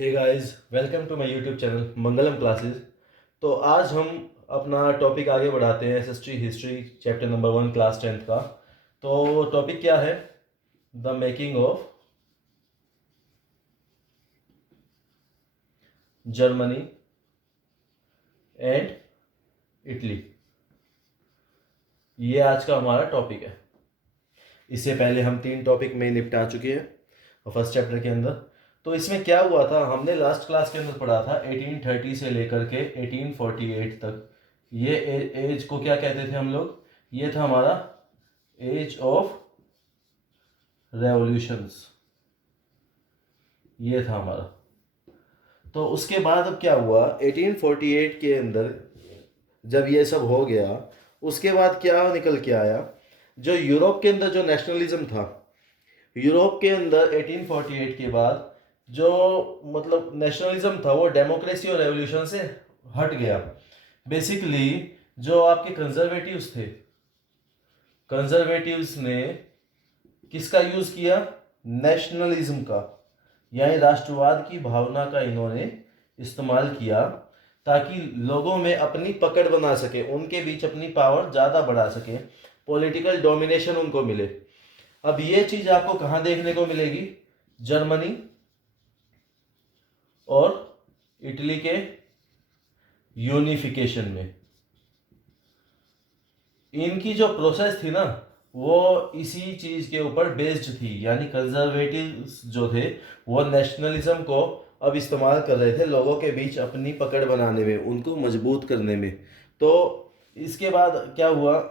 Hey guys, welcome to my YouTube channel Mangalam classes. तो आज हम अपना टॉपिक आगे बढ़ाते हैं SST history chapter number 1 class 10th का। तो टॉपिक क्या है? The making of Germany and Italy. ये आज का हमारा टॉपिक है। इससे पहले हम 3 टॉपिक में निपटा चुके हैं फर्स्ट चैप्टर के अंदर। तो इसमें क्या हुआ था, हमने लास्ट क्लास के अंदर पढ़ा था 1830 से लेकर के 1848 तक। ये एज को क्या कहते थे हम लोग? ये था हमारा एज ऑफ रेवोल्यूशंस। ये था हमारा। तो उसके बाद अब क्या हुआ 1848 के अंदर, जब ये सब हो गया, उसके बाद क्या निकल के आया? जो यूरोप के अंदर जो नेशनलिज्म था, यूरोप के अंदर 1848 के बाद जो मतलब नेशनलिज्म था वो डेमोक्रेसी और रेवोल्यूशन से हट गया। बेसिकली जो आपके कंजर्वेटिव्स थे, कंजर्वेटिव्स ने किसका यूज किया? नेशनलिज्म का, यानी राष्ट्रवाद की भावना का इन्होंने इस्तेमाल किया ताकि लोगों में अपनी पकड़ बना सके, उनके बीच अपनी पावर ज़्यादा बढ़ा सके, पॉलिटिकल डोमिनेशन उनको मिले। अब ये चीज़ आपको कहाँ देखने को मिलेगी? जर्मनी और इटली के यूनिफिकेशन में। इनकी जो प्रोसेस थी ना, वो इसी चीज के ऊपर बेस्ड थी, यानी कंजर्वेटिव्स जो थे वो नेशनलिज्म को अब इस्तेमाल कर रहे थे लोगों के बीच अपनी पकड़ बनाने में, उनको मजबूत करने में। तो इसके बाद क्या हुआ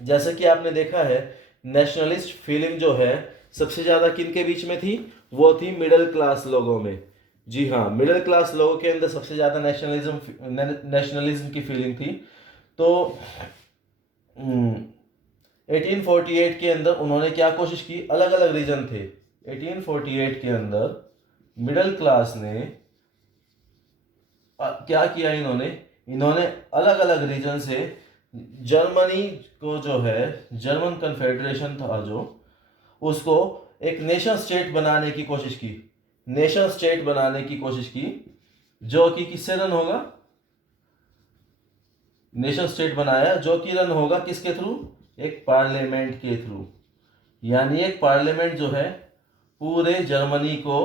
जैसे कि आपने देखा है, नेशनलिस्ट फीलिंग जो है सबसे ज़्यादा किन के बीच में थी? वो थी मिडिल क्लास लोगों में। जी हाँ, मिडिल क्लास लोगों के अंदर सबसे ज़्यादा नेशनलिज्म की फीलिंग थी। तो 1848 के अंदर उन्होंने क्या कोशिश की? अलग अलग रीजन थे 1848 के अंदर, मिडिल क्लास ने क्या किया? इन्होंने अलग अलग रीजन से जर्मनी को, जो है जर्मन कन्फेडरेशन था जो, उसको एक नेशन स्टेट बनाने की कोशिश की। नेशन स्टेट बनाने की कोशिश की, जो कि किससे रन होगा? नेशन स्टेट बनाया जो कि रन होगा किसके थ्रू? एक पार्लियामेंट के थ्रू। यानी एक पार्लियामेंट जो है पूरे जर्मनी को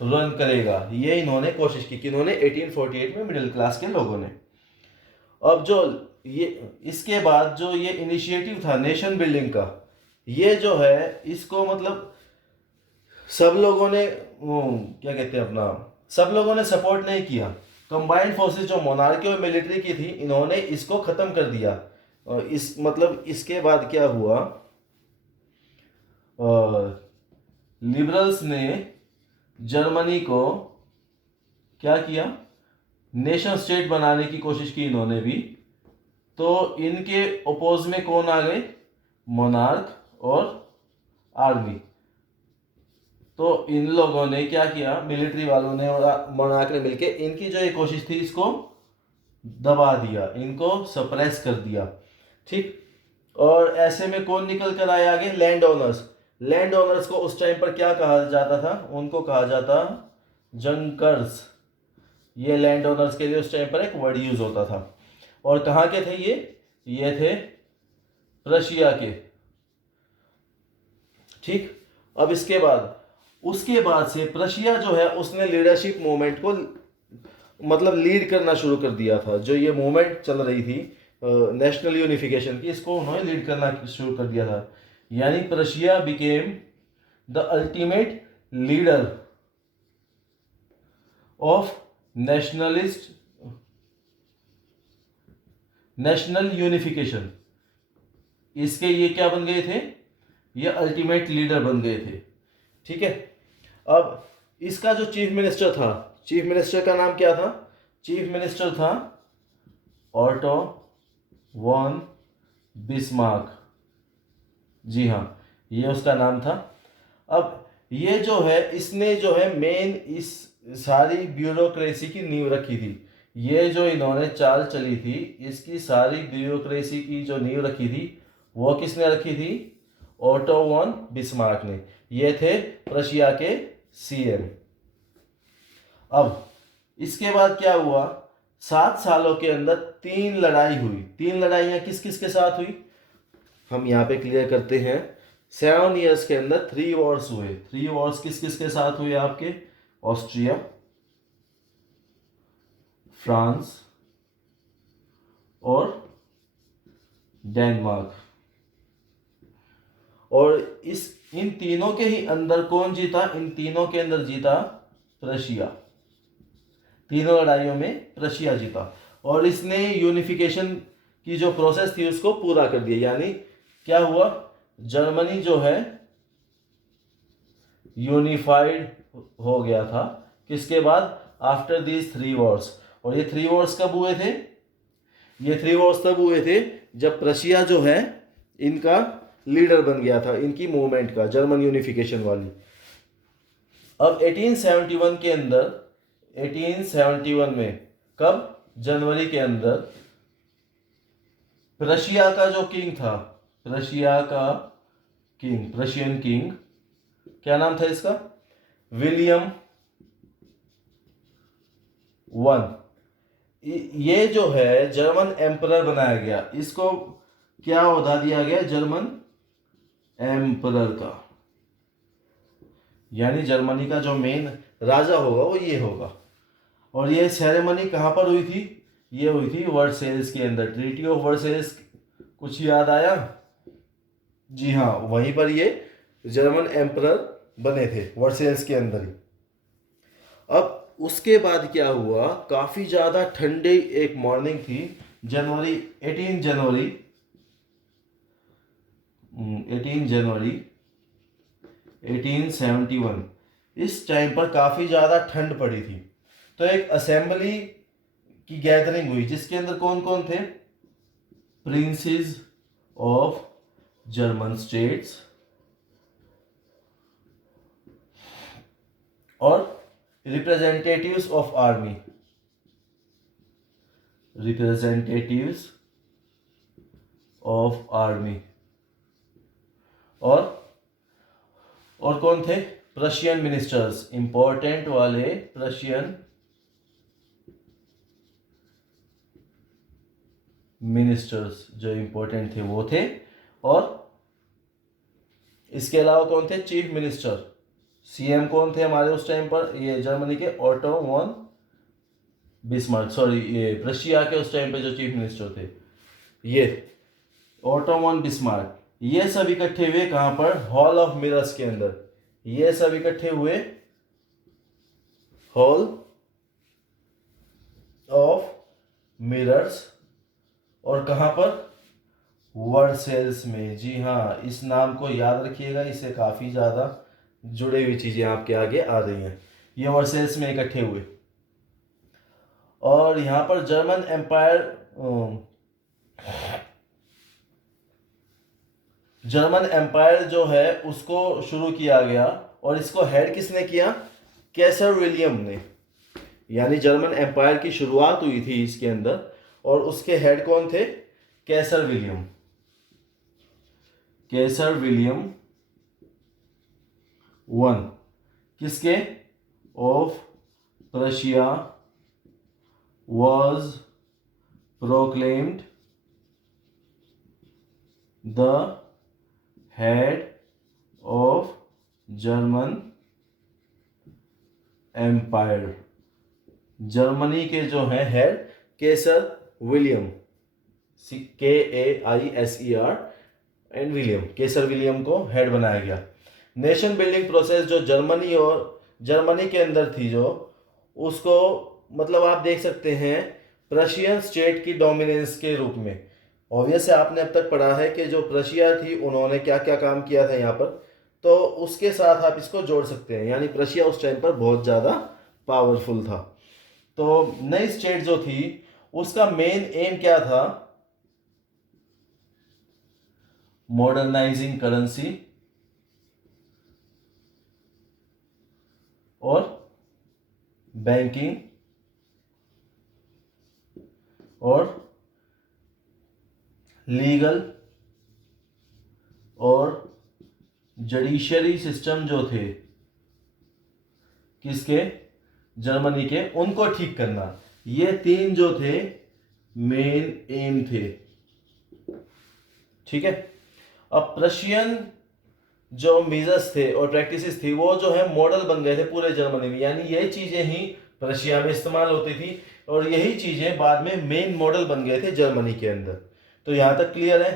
रन करेगा। ये इन्होंने कोशिश की, इन्होंने 1848 में मिडिल क्लास के लोगों ने। अब जो ये इसके बाद जो ये इनिशिएटिव था नेशन बिल्डिंग का, ये जो है इसको मतलब सब लोगों ने क्या कहते हैं अपना, सब लोगों ने सपोर्ट नहीं किया। कंबाइंड फोर्सेस जो मोनार्की और मिलिट्री की थी, इन्होंने इसको खत्म कर दिया। और इस मतलब इसके बाद क्या हुआ, लिबरल्स ने जर्मनी को क्या किया? नेशन स्टेट बनाने की कोशिश की इन्होंने भी। तो इनके अपोज में कौन आ गए? मोनार्क और आर्मी। तो इन लोगों ने क्या किया? मिलिट्री वालों ने और मोनार्क ने मिलकर इनकी जो ये कोशिश थी इसको दबा दिया, इनको सप्रेस कर दिया। ठीक। और ऐसे में कौन निकल कर आए आगे? Land owners. लैंड ओनर्स को उस टाइम पर क्या कहा जाता था? उनको कहा जाता जंकर्स। ये लैंड ओनर्स के लिए उस टाइम पर एक वर्ड यूज होता था। और कहाँ के थे ये थे रशिया के। ठीक। अब इसके बाद, उसके बाद से प्रशिया जो है उसने लीडरशिप मूवमेंट को मतलब लीड करना शुरू कर दिया था। जो ये मूवमेंट चल रही थी नेशनल यूनिफिकेशन की, इसको उन्होंने लीड करना शुरू कर दिया था। यानी Prussia became the ultimate leader of nationalist national unification. इसके ये क्या बन गए थे? ये अल्टीमेट लीडर बन गए थे। ठीक है। अब इसका जो चीफ मिनिस्टर था, चीफ मिनिस्टर का नाम क्या था? चीफ मिनिस्टर था ऑटो वॉन बिस्मार्क। जी हाँ, ये उसका नाम था। अब ये जो है, इसने जो है मेन इस सारी ब्यूरोक्रेसी की नींव रखी थी। ये जो इन्होंने चाल चली थी, इसकी सारी ब्यूरोक्रेसी की जो नींव रखी थी, वो किसने रखी थी? ऑटो वॉन बिस्मार्क ने। ये थे रशिया के सीएम। अब इसके बाद क्या हुआ, 7 सालों के अंदर 3 लड़ाई हुई। 3 लड़ाइयाँ किस किस के साथ हुई, हम यहाँ पे क्लियर करते हैं। 7 ईयर्स के अंदर 3 वॉर्स हुए। 3 वॉर्स किस किस के साथ हुए आपके, ऑस्ट्रिया, फ्रांस और डेनमार्क। और इन तीनों के ही अंदर कौन जीता, इन तीनों के अंदर जीता रशिया। तीनों लड़ाइयों में रशिया जीता और इसने यूनिफिकेशन की जो प्रोसेस थी उसको पूरा कर दिया। यानी क्या हुआ, जर्मनी जो है यूनिफाइड हो गया था। किसके बाद, आफ्टर दीज 3 वॉर्स। और ये 3 वॉर्स कब हुए थे, ये 3 वॉर्स तब हुए थे जब रशिया जो है इनका लीडर बन गया था, इनकी मूवमेंट का, जर्मन यूनिफिकेशन वाली। अब 1871 के अंदर, 1871 में कब, जनवरी के अंदर रशिया का जो किंग था, रशिया का किंग, रशियन किंग, क्या नाम था इसका, विलियम वन, ये जो है जर्मन एम्परर बनाया गया। इसको क्या ओहदा दिया गया, जर्मन एम्परर का। यानी जर्मनी का जो मेन राजा होगा वो ये होगा। और ये सेरेमनी कहाँ पर हुई थी, ये हुई थी वर्सेल्स के अंदर। ट्रीटी ऑफ वर्सेल्स, कुछ याद आया, जी हाँ, वहीं पर ये जर्मन एम्परर बने थे, वर्सेल्स के अंदर ही। अब उसके बाद क्या हुआ, काफ़ी ज़्यादा ठंडी एक मॉर्निंग थी, जनवरी 18 जनवरी 1871, इस टाइम पर काफ़ी ज़्यादा ठंड पड़ी थी। तो एक असेंबली की गैदरिंग हुई जिसके अंदर कौन कौन थे, प्रिंसेस ऑफ जर्मन स्टेट्स और representatives of army, representatives of army. और कौन थे, प्रशियन मिनिस्टर्स, इंपॉर्टेंट वाले प्रशियन मिनिस्टर्स जो इंपॉर्टेंट थे वो थे। और इसके अलावा कौन थे, चीफ मिनिस्टर, सीएम कौन थे हमारे उस टाइम पर, ये जर्मनी के ऑटो वॉन बिस्मार्क, सॉरी ये रशिया के उस टाइम पे जो चीफ मिनिस्टर थे ये ऑटो वॉन बिस्मार्क। ये सब इकट्ठे हुए कहां पर, हॉल ऑफ मिरर्स के अंदर। ये सब इकट्ठे हुए हॉल ऑफ मिरर्स, और कहां पर, वर्सेल्स में। जी हाँ, इस नाम को याद रखिएगा, इससे काफ़ी ज़्यादा जुड़ी हुई चीज़ें आपके आगे आ रही हैं। ये वर्सेल्स में इकट्ठे हुए और यहाँ पर जर्मन एम्पायर, जर्मन एम्पायर जो है उसको शुरू किया गया। और इसको हेड किसने किया, कैसर विलियम ने। यानी जर्मन एम्पायर की शुरुआत हुई थी इसके अंदर और उसके हेड कौन थे, कैसर विलियम। कैसर विलियम वन, किसके, of Prussia, was proclaimed the head of German Empire। Germany के जो हैं head, Kesar William, KAISER and William, Kesar William को हेड बनाया गया। नेशन बिल्डिंग प्रोसेस जो जर्मनी के अंदर थी, जो उसको मतलब आप देख सकते हैं प्रशियन स्टेट की डोमिनेंस के रूप में। ऑब्वियस है, आपने अब तक पढ़ा है कि जो प्रशिया थी उन्होंने क्या क्या काम किया था यहाँ पर, तो उसके साथ आप इसको जोड़ सकते हैं। यानी प्रशिया उस टाइम पर बहुत ज़्यादा पावरफुल था। तो नई स्टेट जो थी उसका मेन एम क्या था, मॉडर्नाइजिंग करेंसी और बैंकिंग और लीगल और जुडिशरी सिस्टम जो थे, किसके, जर्मनी के, उनको ठीक करना। ये 3 जो थे मेन एम थे, ठीक है। अब प्रशियन जो मेजर्स थे और प्रैक्टिसेस थी वो जो है मॉडल बन गए थे पूरे जर्मनी में, यानी यही चीजें ही प्रशिया में इस्तेमाल होती थी और यही चीजें बाद में मेन मॉडल बन गए थे जर्मनी के अंदर। तो यहां तक क्लियर है।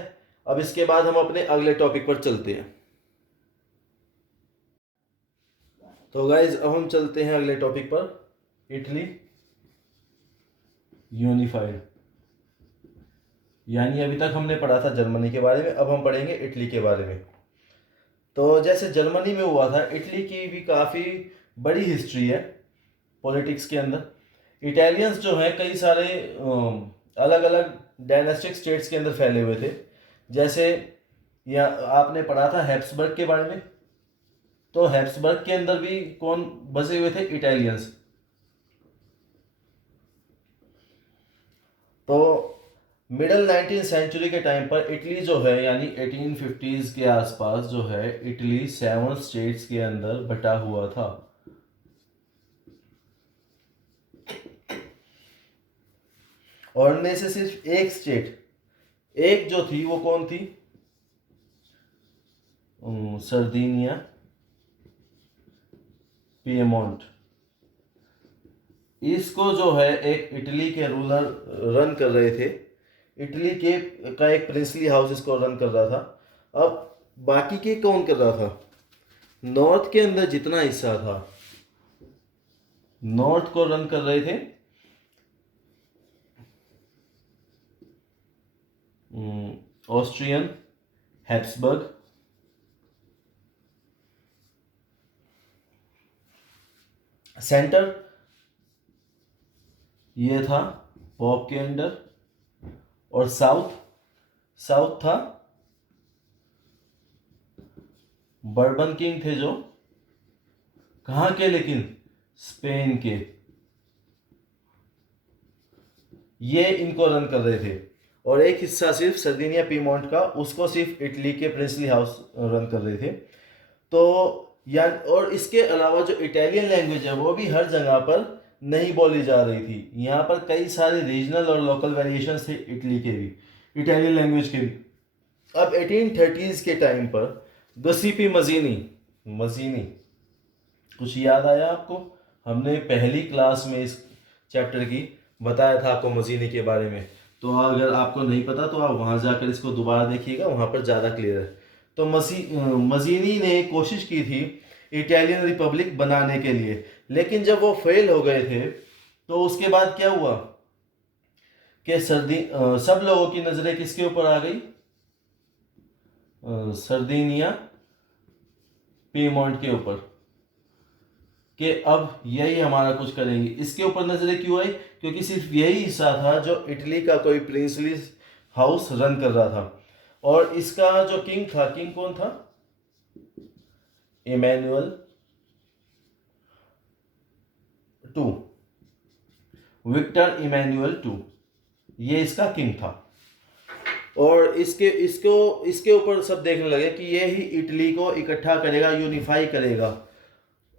अब इसके बाद हम अपने अगले टॉपिक पर चलते हैं। तो गाइज अब हम चलते हैं अगले टॉपिक पर, इटली यूनिफाइड। यानी अभी तक हमने पढ़ा था जर्मनी के बारे में, अब हम पढ़ेंगे इटली के बारे में। तो जैसे जर्मनी में हुआ था, इटली की भी काफ़ी बड़ी हिस्ट्री है पॉलिटिक्स के अंदर। इटालियंस जो हैं कई सारे अलग अलग डायनेस्टिक स्टेट्स के अंदर फैले हुए थे। जैसे या आपने पढ़ा था हैब्सबर्ग के बारे में, तो हैब्सबर्ग के अंदर भी कौन बसे हुए थे? इटालियंस। तो मिडल 19th सेंचुरी के टाइम पर इटली जो है यानी 1850s के आसपास जो है इटली 7 स्टेट्स के अंदर बटा हुआ था। और उनमें से सिर्फ एक स्टेट, एक जो थी वो कौन थी? सर्दिनिया पिएमोंट। इसको जो है एक इटली के रूलर रन कर रहे थे। इटली के का एक प्रिंसली हाउस इसको रन कर रहा था। अब बाकी के कौन कर रहा था? नॉर्थ के अंदर जितना हिस्सा था नॉर्थ को रन कर रहे थे ऑस्ट्रियन हैब्सबर्ग। सेंटर ये था पॉप के अंडर। और साउथ, साउथ था बर्बन किंग थे जो कहाँ के? लेकिन स्पेन के। ये इनको रन कर रहे थे। और एक हिस्सा सिर्फ सर्दिनिया पीमोंट का, उसको सिर्फ इटली के प्रिंसली हाउस रन कर रहे थे। तो या और इसके अलावा जो इटालियन लैंग्वेज है वो भी हर जगह पर नहीं बोली जा रही थी। यहाँ पर कई सारे रीजनल और लोकल वेरिएशंस थे इटली के भी, इटालियन लैंग्वेज के भी। अब 1830s के टाइम पर गसीपी मजीनी, मजीनी कुछ याद आया आपको? हमने पहली क्लास में इस चैप्टर की बताया था आपको मजीनी के बारे में। तो अगर आपको नहीं पता तो आप वहाँ जाकर इसको दोबारा देखिएगा, वहाँ पर ज़्यादा क्लियर है। तो मजीनी ने कोशिश की थी इटालियन रिपब्लिक बनाने के लिए, लेकिन जब वो फेल हो गए थे तो उसके बाद क्या हुआ कि सब लोगों की नज़रें किसके ऊपर आ गई? सर्दिनिया पीमोंट के ऊपर, कि अब यही हमारा कुछ करेंगे। इसके ऊपर नजरें क्यों आई? क्योंकि सिर्फ यही हिस्सा था जो इटली का कोई प्रिंसली हाउस रन कर रहा था। और इसका जो किंग था, किंग कौन था? Emmanuel two, Victor Emmanuel two, ये इसका किंग था। और इसके ऊपर सब देखने लगे कि ये ही इटली को इकट्ठा करेगा, यूनिफाई करेगा।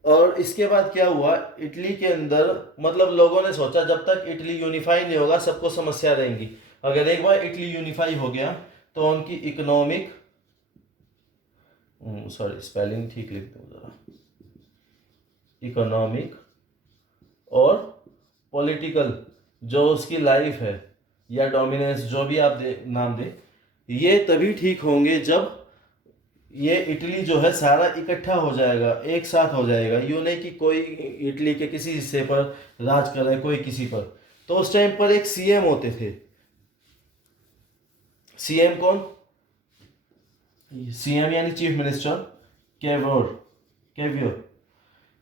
और इसके बाद क्या हुआ इटली के अंदर, मतलब लोगों ने सोचा जब तक इटली यूनिफाई नहीं होगा सबको समस्या रहेंगी। अगर एक बार इटली यूनिफाई हो गया तो उनकी इकोनॉमिक, सॉरी स्पेलिंग ठीक लिख दो जरा, इकोनॉमिक और पॉलिटिकल जो उसकी लाइफ है या डोमिनेंस, जो भी आप नाम दे, ये तभी ठीक होंगे जब ये इटली जो है सारा इकट्ठा हो जाएगा, एक साथ हो जाएगा। यूँ नहीं कि कोई इटली के किसी हिस्से पर राज कर रहा है, कोई किसी पर। तो उस टाइम पर एक सीएम होते थे। सीएम कौन? सीएम यानी chief minister. Caviar, caviar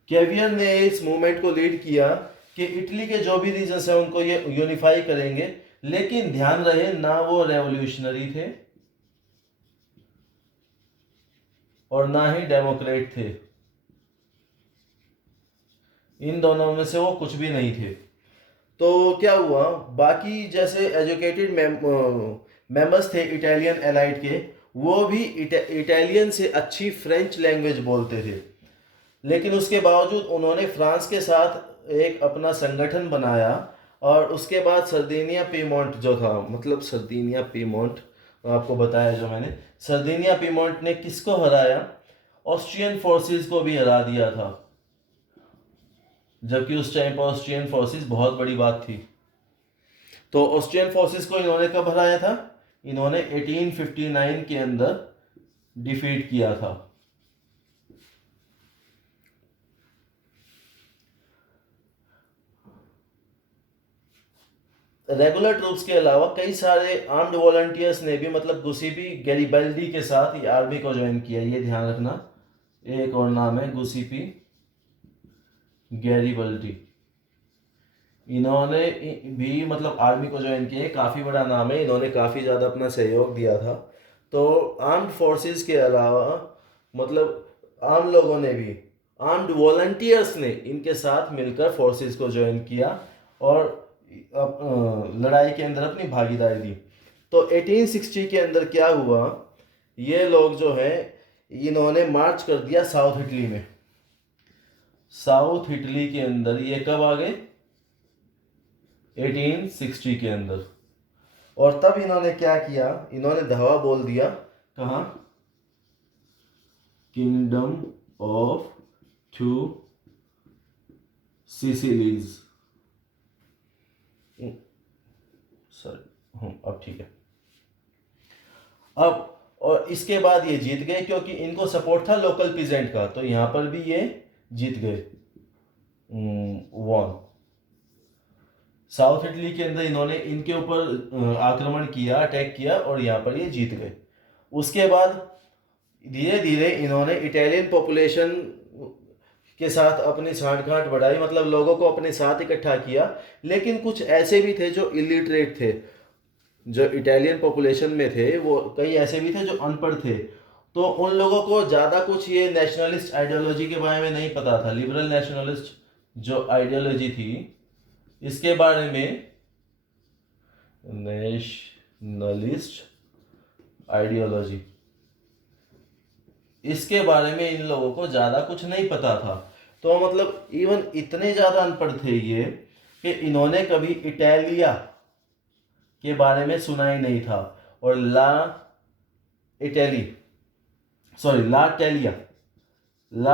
caviar ने इस मूवमेंट को लीड किया कि इटली के जो भी रीजन्स हैं उनको ये यूनिफाई करेंगे। लेकिन ध्यान रहे ना वो रेवोल्यूशनरी थे और ना ही डेमोक्रेट थे, इन दोनों में से वो कुछ भी नहीं थे। तो क्या हुआ, बाकी जैसे एजुकेटेड मेंबर्स थे इटालियन एलाइट के, वो भी इटालियन से अच्छी फ्रेंच लैंग्वेज बोलते थे। लेकिन उसके बावजूद उन्होंने फ्रांस के साथ एक अपना संगठन बनाया, और उसके बाद सर्दिनिया पीमोंट जो था, मतलब सर्दिनिया पीमोंट आपको बताया जो मैंने, सर्दिनिया पीमोंट ने किसको हराया? ऑस्ट्रियन फोर्सेस को भी हरा दिया था, जबकि उस टाइम पर ऑस्ट्रियन फोर्सेस बहुत बड़ी बात थी। तो ऑस्ट्रियन फोर्सेस को इन्होंने कब हराया था? इन्होंने 1859 के अंदर डिफीट किया था। रेगुलर ट्रूप्स के अलावा कई सारे आर्म्ड वॉलंटियर्स ने भी, मतलब गुसिपी गैरिबल्डी के साथ ये आर्मी को ज्वाइन किया, ये ध्यान रखना। एक और नाम है गुसिपी गैरिबल्डी, इन्होंने भी मतलब आर्मी को ज्वाइन किया। काफ़ी बड़ा नाम है, इन्होंने काफ़ी ज़्यादा अपना सहयोग दिया था। तो आर्म्ड फोर्सेस के अलावा मतलब आम लोगों ने भी, आर्म्ड वॉलंटियर्स ने इनके साथ मिलकर फोर्सेस को ज्वाइन किया और लड़ाई के अंदर अपनी भागीदारी दी। तो 1860 के अंदर क्या हुआ, ये लोग जो है इन्होंने मार्च कर दिया साउथ इटली में। साउथ इटली के अंदर ये कब आ गए? 1860 के अंदर। और तब इन्होंने क्या किया, इन्होंने धावा बोल दिया, कहाँ? Kingdom of two Sicilies. Sorry, अब ठीक है। अब और इसके बाद ये जीत गए, क्योंकि इनको सपोर्ट था लोकल पीजेंट का, तो यहां पर भी ये जीत गए, वॉन। साउथ इटली के अंदर इन्होंने इनके ऊपर आक्रमण किया, अटैक किया, और यहाँ पर ये जीत गए। उसके बाद धीरे धीरे इन्होंने इटालियन पॉपुलेशन के साथ अपनी सांठगांठ बढ़ाई, मतलब लोगों को अपने साथ इकट्ठा किया। लेकिन कुछ ऐसे भी थे जो इलिटरेट थे, जो इटालियन पॉपुलेशन में थे, वो कई ऐसे भी थे जो अनपढ़ थे। तो उन लोगों को ज़्यादा कुछ ये नेशनलिस्ट आइडियोलॉजी के बारे में नहीं पता था। लिबरल नेशनलिस्ट जो आइडियोलॉजी थी, इसके बारे में, नेशनलिस्ट आइडियोलॉजी, इसके बारे में इन लोगों को ज़्यादा कुछ नहीं पता था। तो मतलब इवन इतने ज़्यादा अनपढ़ थे ये कि इन्होंने कभी इटालिया के बारे में सुना ही नहीं था। और ला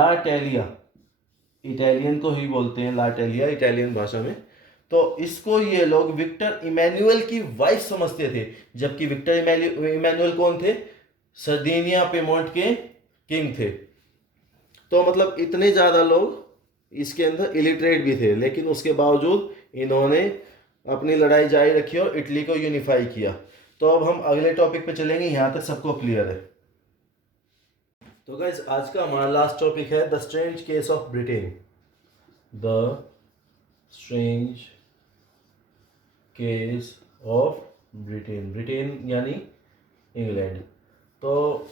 टेलिया, इटालियन को ही बोलते हैं ला टेलिया इटालियन भाषा में। तो इसको ये लोग विक्टर इमैनुअल की वाइफ समझते थे, जबकि विक्टर इमैनुअल कौन थे? सर्दिनिया पेमोंट के किंग थे। तो मतलब इतने ज़्यादा लोग इसके अंदर इलिटरेट भी थे, लेकिन उसके बावजूद इन्होंने अपनी लड़ाई जारी रखी और इटली को यूनिफाई किया। तो अब हम अगले टॉपिक पे चलेंगे, यहाँ तक सबको क्लियर है? तो गाइस, आज का हमारा लास्ट टॉपिक है the strange case of Britain. The strange case of Britain, Britain यानी इंग्लैंड। तो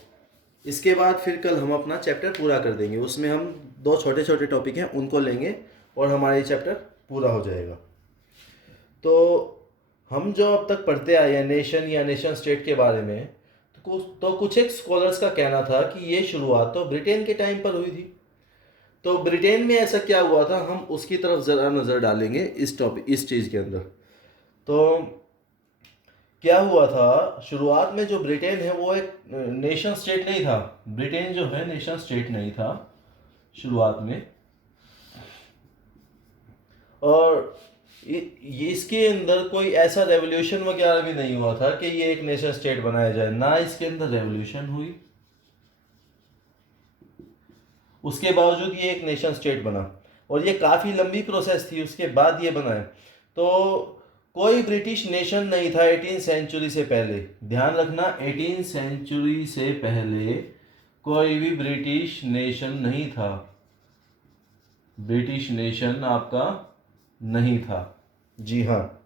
इसके बाद फिर कल हम अपना चैप्टर पूरा कर देंगे, उसमें हम 2 छोटे छोटे टॉपिक हैं उनको लेंगे और हमारा ये चैप्टर पूरा हो जाएगा। तो हम जो अब तक पढ़ते आए हैं नेशन या नेशन स्टेट के बारे में, तो कुछ एक स्कॉलर्स का कहना था कि ये शुरुआत तो ब्रिटेन के टाइम पर हुई थी। तो ब्रिटेन में ऐसा क्या हुआ था, हम उसकी तरफ ज़रा नज़र डालेंगे इस चीज़ के अंदर। तो क्या हुआ था, शुरुआत में जो ब्रिटेन है वो एक नेशन स्टेट नहीं था। ब्रिटेन जो है नेशन स्टेट नहीं था शुरुआत में। और इसके अंदर कोई ऐसा रेवोल्यूशन वगैरह भी नहीं हुआ था कि ये एक नेशन स्टेट बनाया जाए, ना इसके अंदर रेवोल्यूशन हुई। उसके बावजूद ये एक नेशन स्टेट बना, और ये काफ़ी लंबी प्रोसेस थी, उसके बाद ये बना है। तो कोई ब्रिटिश नेशन नहीं था 18th सेंचुरी से पहले। ध्यान रखना, 18th सेंचुरी से पहले कोई भी ब्रिटिश नेशन नहीं था। ब्रिटिश नेशन आपका नहीं था, जी हाँ।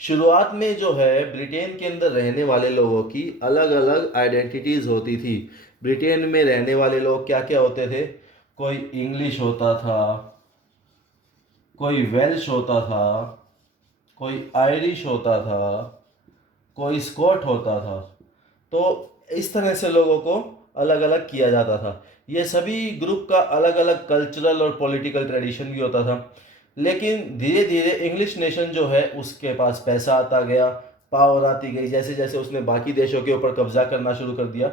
शुरुआत में जो है ब्रिटेन के अंदर रहने वाले लोगों की अलग अलग आइडेंटिटीज़ होती थी। ब्रिटेन में रहने वाले लोग क्या क्या होते थे, कोई इंग्लिश होता था, कोई वेल्श होता था, कोई आयरिश होता था, कोई स्कॉट होता था। तो इस तरह से लोगों को अलग अलग किया जाता था। ये सभी ग्रुप का अलग अलग कल्चरल और पॉलिटिकल ट्रेडिशन भी होता था। लेकिन धीरे धीरे इंग्लिश नेशन जो है उसके पास पैसा आता गया, पावर आती गई, जैसे जैसे उसने बाकी देशों के ऊपर कब्जा करना शुरू कर दिया।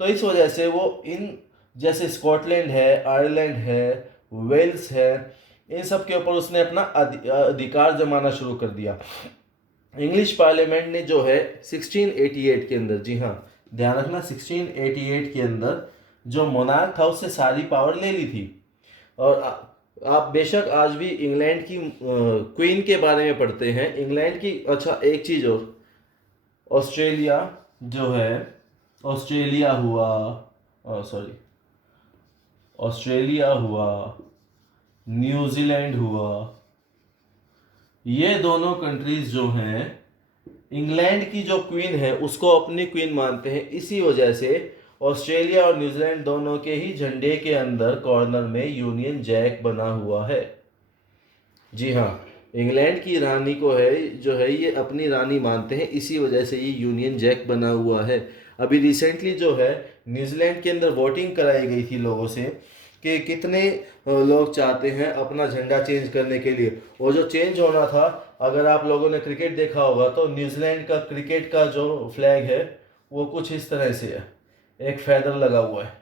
तो इस वजह से वो इन जैसे स्कॉटलैंड है, आयरलैंड है, वेल्स है, इन सब के ऊपर उसने अपना अधिकार जमाना शुरू कर दिया। इंग्लिश पार्लियामेंट ने जो है 1688 के अंदर, जी हाँ ध्यान रखना, 1688 के अंदर जो मोनार्क था उससे सारी पावर ले ली थी। और आप बेशक आज भी इंग्लैंड की क्वीन के बारे में पढ़ते हैं, इंग्लैंड की। अच्छा एक चीज़ और, ऑस्ट्रेलिया जो है, ऑस्ट्रेलिया हुआ, सॉरी, ऑस्ट्रेलिया हुआ, न्यूजीलैंड हुआ, ये दोनों कंट्रीज जो हैं इंग्लैंड की जो क्वीन है उसको अपनी क्वीन मानते हैं। इसी वजह से ऑस्ट्रेलिया और न्यूजीलैंड दोनों के ही झंडे के अंदर कॉर्नर में यूनियन जैक बना हुआ है। जी हाँ, इंग्लैंड की रानी को है जो है ये अपनी रानी मानते हैं, इसी वजह से ये यूनियन जैक बना हुआ है। अभी रिसेंटली जो है न्यूजीलैंड के अंदर वोटिंग कराई गई थी लोगों से कि कितने लोग चाहते हैं अपना झंडा चेंज करने के लिए। वो जो चेंज होना था, अगर आप लोगों ने क्रिकेट देखा होगा तो न्यूजीलैंड का क्रिकेट का जो फ्लैग है वो कुछ इस तरह से है, एक फैदर लगा हुआ है।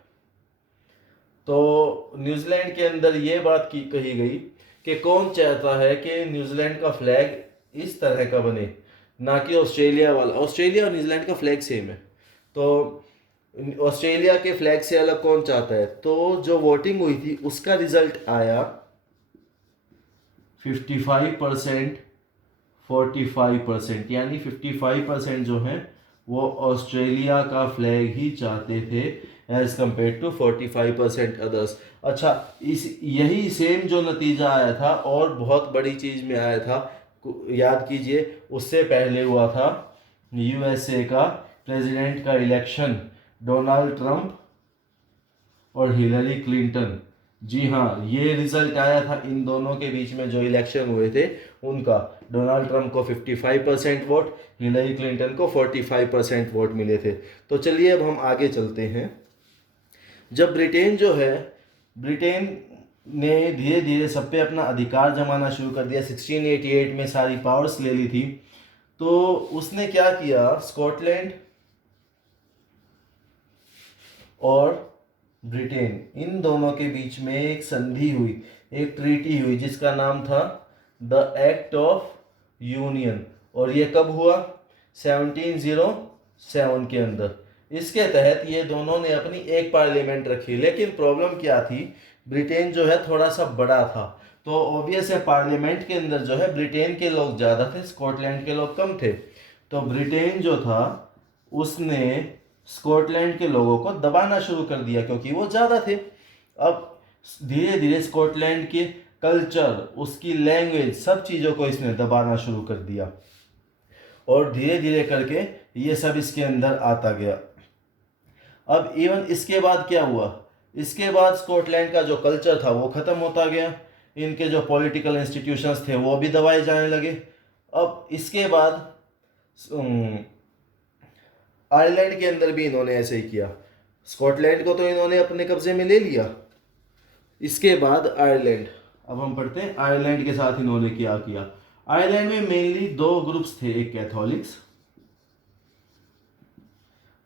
तो न्यूजीलैंड के अंदर ये बात कही गई कि कौन चाहता है कि न्यूजीलैंड का फ्लैग इस तरह का बने, ना कि ऑस्ट्रेलिया वाला। ऑस्ट्रेलिया और न्यूजीलैंड का फ्लैग सेम है, तो ऑस्ट्रेलिया के फ्लैग से अलग कौन चाहता है। तो जो वोटिंग हुई थी उसका रिजल्ट आया 55% 45%, यानी 55% जो है वो ऑस्ट्रेलिया का फ्लैग ही चाहते थे एज कम्पेयर टू 45% अदर्स। अच्छा, इस यही सेम जो नतीजा आया था और बहुत बड़ी चीज़ में आया था, याद कीजिए, उससे पहले हुआ था यूएसए का प्रेसिडेंट का इलेक्शन, डोनाल्ड ट्रंप और हिलरी क्लिंटन। जी हाँ, ये रिजल्ट आया था इन दोनों के बीच में जो इलेक्शन हुए थे उनका। डोनाल्ड ट्रंप को 55% वोट, हिलरी क्लिंटन को 45% वोट मिले थे। तो चलिए अब हम आगे चलते हैं। जब ब्रिटेन जो है, ब्रिटेन ने धीरे धीरे सब पे अपना अधिकार जमाना शुरू कर दिया, 1688 में सारी पावर्स ले ली थी, तो उसने क्या किया, स्कॉटलैंड और ब्रिटेन इन दोनों के बीच में एक संधि हुई, एक ट्रीटी हुई जिसका नाम था द एक्ट ऑफ यूनियन। और ये कब हुआ, 1707 के अंदर। इसके तहत ये दोनों ने अपनी एक पार्लियामेंट रखी। लेकिन प्रॉब्लम क्या थी, ब्रिटेन जो है थोड़ा सा बड़ा था, तो ऑब्वियस है पार्लियामेंट के अंदर जो है ब्रिटेन के लोग ज़्यादा थे, स्कॉटलैंड के लोग कम थे। तो ब्रिटेन जो था उसने स्कॉटलैंड के लोगों को दबाना शुरू कर दिया क्योंकि वो ज़्यादा थे। अब धीरे धीरे स्कॉटलैंड के कल्चर, उसकी लैंग्वेज, सब चीज़ों को इसने दबाना शुरू कर दिया और धीरे धीरे करके ये सब इसके अंदर आता गया। अब इवन इसके बाद क्या हुआ, इसके बाद स्कॉटलैंड का जो कल्चर था वो ख़त्म होता गया, इनके जो पॉलिटिकल इंस्टीट्यूशंस थे वो भी दबाए जाने लगे। अब इसके बाद आयरलैंड के अंदर भी इन्होंने ऐसे ही किया। स्कॉटलैंड को तो इन्होंने अपने कब्जे में ले लिया, इसके बाद आयरलैंड, अब हम पढ़ते हैं आयरलैंड के साथ इन्होंने क्या किया। आयरलैंड में मेनली दो ग्रुप्स थे, एक कैथोलिक्स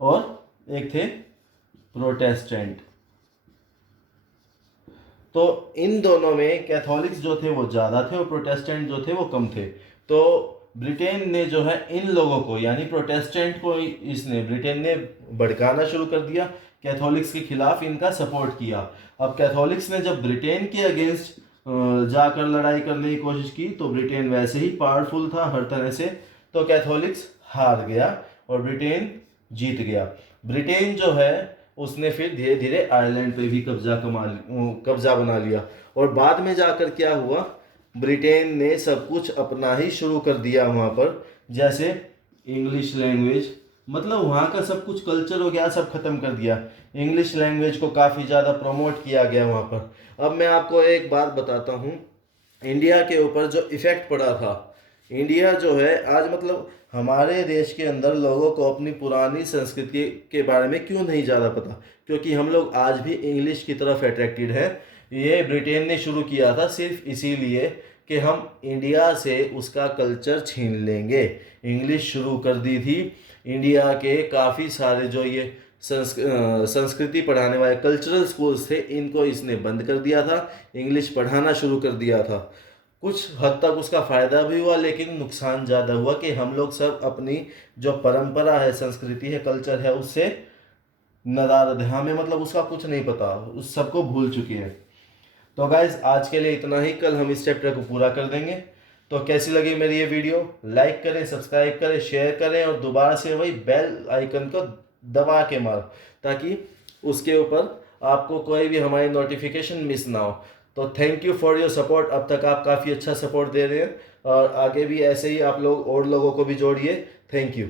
और एक थे प्रोटेस्टेंट। तो इन दोनों में कैथोलिक्स जो थे वो ज़्यादा थे और प्रोटेस्टेंट जो थे वो कम थे। तो ब्रिटेन ने जो है इन लोगों को, यानी प्रोटेस्टेंट को, इसने ब्रिटेन ने भड़काना शुरू कर दिया, कैथोलिक्स के खिलाफ इनका सपोर्ट किया। अब कैथोलिक्स ने जब ब्रिटेन के अगेंस्ट जाकर लड़ाई करने की कोशिश की तो ब्रिटेन वैसे ही पावरफुल था हर तरह से, तो कैथोलिक्स हार गया और ब्रिटेन जीत गया। ब्रिटेन जो है उसने फिर धीरे धीरे आयरलैंड पे भी कब्जा बना लिया। और बाद में जाकर क्या हुआ, ब्रिटेन ने सब कुछ अपना ही शुरू कर दिया वहाँ पर, जैसे इंग्लिश लैंग्वेज, मतलब वहाँ का सब कुछ कल्चर हो गया, सब खत्म कर दिया। इंग्लिश लैंग्वेज को काफ़ी ज़्यादा प्रमोट किया गया वहाँ पर। अब मैं आपको एक बात बताता हूँ, इंडिया के ऊपर जो इफ़ेक्ट पड़ा था, इंडिया जो है आज, मतलब हमारे देश के अंदर लोगों को अपनी पुरानी संस्कृति के बारे में क्यों नहीं ज़्यादा पता, क्योंकि हम लोग आज भी इंग्लिश की तरफ अट्रैक्टेड है। ये ब्रिटेन ने शुरू किया था सिर्फ इसीलिए कि हम इंडिया से उसका कल्चर छीन लेंगे। इंग्लिश शुरू कर दी थी, इंडिया के काफ़ी सारे जो ये संस्कृति पढ़ाने वाले कल्चरल स्कूल्स थे, इनको इसने बंद कर दिया था, इंग्लिश पढ़ाना शुरू कर दिया था। कुछ हद तक उसका फ़ायदा भी हुआ, लेकिन नुकसान ज़्यादा हुआ कि हम लोग सब अपनी जो परंपरा है, संस्कृति है, कल्चर है, उससे नादार, हमें मतलब उसका कुछ नहीं पता, उस सबको भूल चुके हैं। तो गाइज आज के लिए इतना ही, कल हम इस चैप्टर को पूरा कर देंगे। तो कैसी लगी मेरी ये वीडियो, लाइक करें, सब्सक्राइब करें, शेयर करें और दोबारा से वही बेल आइकन को दबा के मारो, ताकि उसके ऊपर आपको कोई भी हमारी नोटिफिकेशन मिस ना हो। तो thank you for your support, अब तक आप काफ़ी अच्छा सपोर्ट दे रहे हैं और आगे भी ऐसे ही आप लोग और लोगों को भी जोड़िए। Thank you.